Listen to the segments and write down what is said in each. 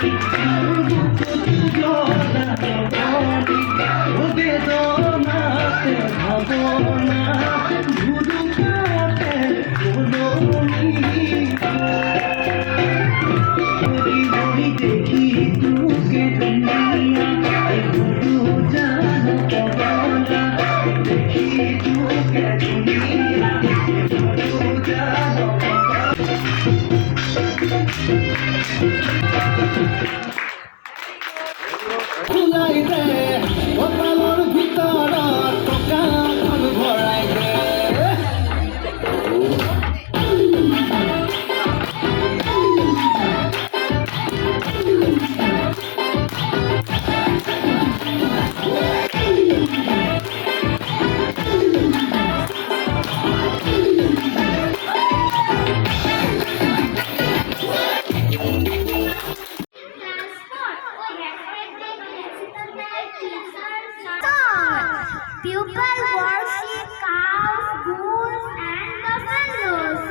People worship cows, bulls, and buffaloes.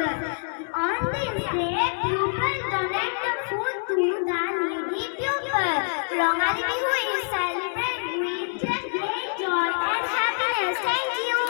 On this day, people donate the food to the needy people. Rongali Bihu is celebrated with great joy and happiness. Thank you.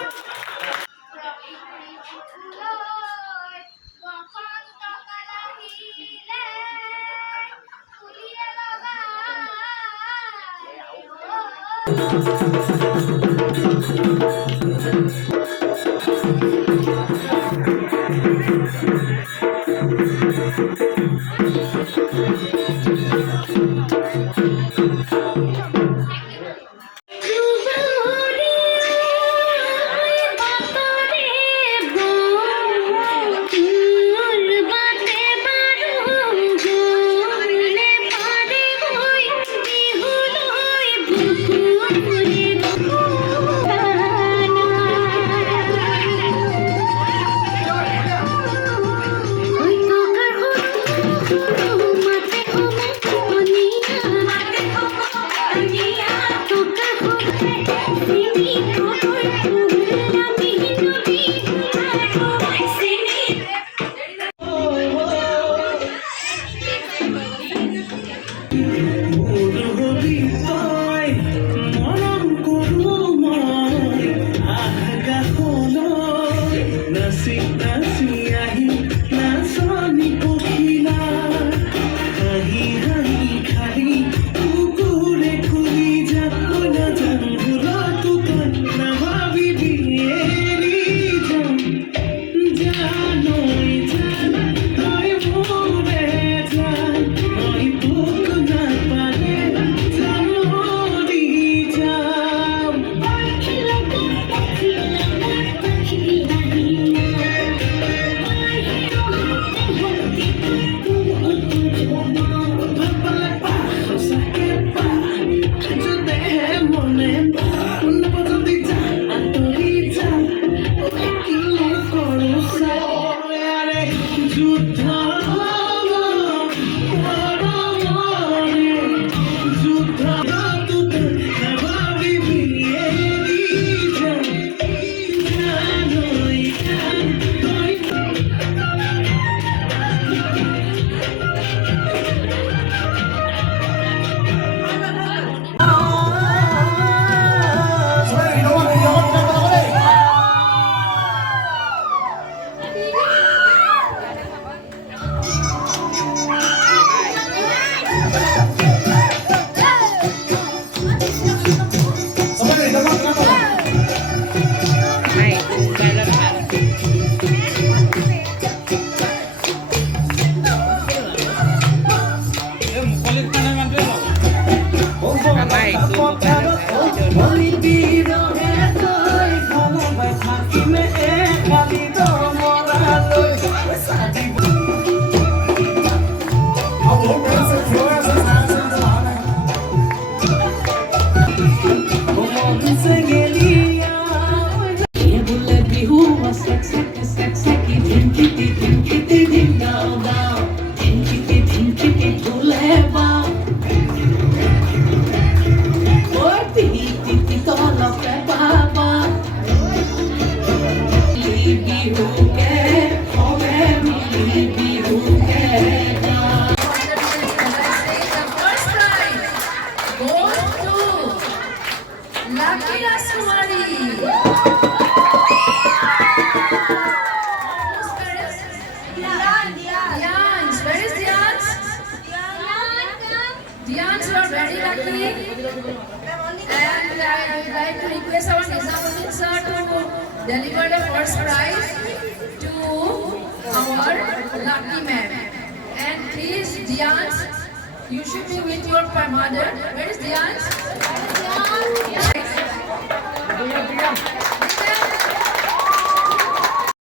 Dians, you are very lucky. And I would like to request our Nizamuddin sir to deliver the first prize to our lucky man. And please, Dians, you should be with your mother. Where is Dians?